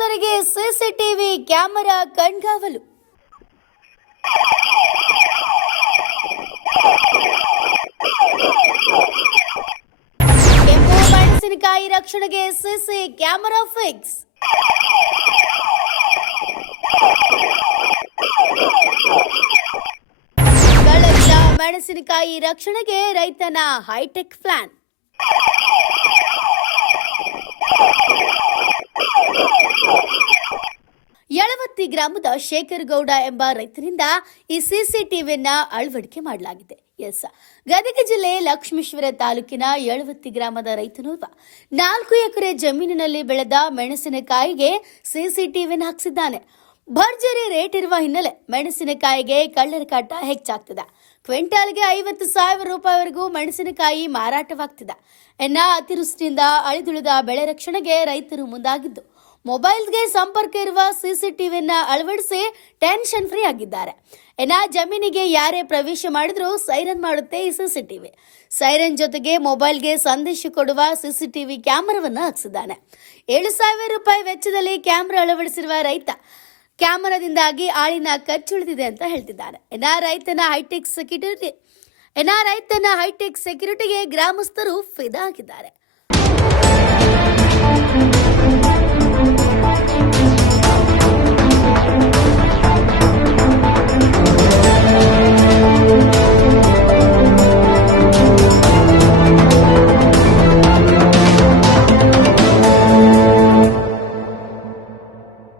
ಗ್ರಾಮವೊಂದರಿಗೆ CCTV camera ಕಣ್ಗಾವಲು. ಕೆಂಪು ಮೆಣಸಿನಕಾಯಿ ರಕ್ಷಣೆಗೆ ಸಿಸಿ ಕ್ಯಾಮೆರಾ ಫಿಕ್ಸ್. ಕಳ್ಳರಿಂದ ಮೆಣಸಿನಕಾಯಿ ರಕ್ಷಣೆಗೆ ರೈತನ ಹೈಟೆಕ್ ಪ್ಲಾನ್. ಯಳವತ್ತಿ ಗ್ರಾಮದ ಶೇಖರ್ ಗೌಡ ಎಂಬ ರೈತರಿಂದ ಈ ಸಿಸಿಟಿವಿಯನ್ನ ಅಳವಡಿಕೆ ಮಾಡಲಾಗಿದೆ. ಗದಗ ಜಿಲ್ಲೆ ಲಕ್ಷ್ಮೇಶ್ವರ ತಾಲೂಕಿನ ಯಳವತ್ತಿ ಗ್ರಾಮದ ರೈತನೋರ್ವ 4 ಎಕರೆ ಜಮೀನಿನಲ್ಲಿ ಬೆಳೆದ ಮೆಣಸಿನಕಾಯಿಗೆ ಸಿಸಿಟಿವಿಯನ್ನು ಹಾಕಿಸಿದ್ದಾನೆ. ಭರ್ಜರಿ ರೇಟ್ ಇರುವ ಹಿನ್ನೆಲೆ ಮೆಣಸಿನಕಾಯಿಗೆ ಕಳ್ಳರ ಕಾಟ ಹೆಚ್ಚಾಗ್ತಿದೆ. ಕ್ವಿಂಟಾಲ್ಗೆ 50,000 ರೂಪಾಯಿವರೆಗೂ ಮೆಣಸಿನಕಾಯಿ ಮಾರಾಟವಾಗ್ತಿದೆ. ಅತಿವೃಷ್ಟಿಯಿಂದ ಅಳಿದುಳಿದ ಬೆಳೆ ರಕ್ಷಣೆಗೆ ರೈತರು ಮುಂದಾಗಿದ್ದು ಮೊಬೈಲ್ಗೆ ಸಂಪರ್ಕ ಇರುವ ಸಿಸಿಟಿವಿಯನ್ನ ಅಳವಡಿಸಿ ಟೆನ್ಷನ್ ಫ್ರೀ ಆಗಿದ್ದಾರೆ. ಜಮೀನಿಗೆ ಯಾರೇ ಪ್ರವೇಶ ಮಾಡಿದ್ರೂ ಸೈರನ್ ಮಾಡುತ್ತೆ ಈ ಸಿಸಿಟಿವಿ. ಸೈರನ್ ಜೊತೆಗೆ ಮೊಬೈಲ್ಗೆ ಸಂದೇಶ ಕೊಡುವ ಸಿಸಿಟಿವಿ ಕ್ಯಾಮೆರಾವನ್ನು ಹಾಕಿಸಿದ್ದಾನೆ. 7,000 ರೂಪಾಯಿ ವೆಚ್ಚದಲ್ಲಿ ಕ್ಯಾಮೆರಾ ಅಳವಡಿಸಿರುವ ರೈತ ಕ್ಯಾಮೆರಾದಿಂದಾಗಿ ಆಳಿನ ಖರ್ಚುಳಿದಿದೆ ಅಂತ ಹೇಳ್ತಿದ್ದಾರೆ. ರೈತನ ಹೈಟೆಕ್ ಸೆಕ್ಯೂರಿಟಿಗೆ ಗ್ರಾಮಸ್ಥರು ಫಿದಾ ಆಗಿದ್ದಾರೆ.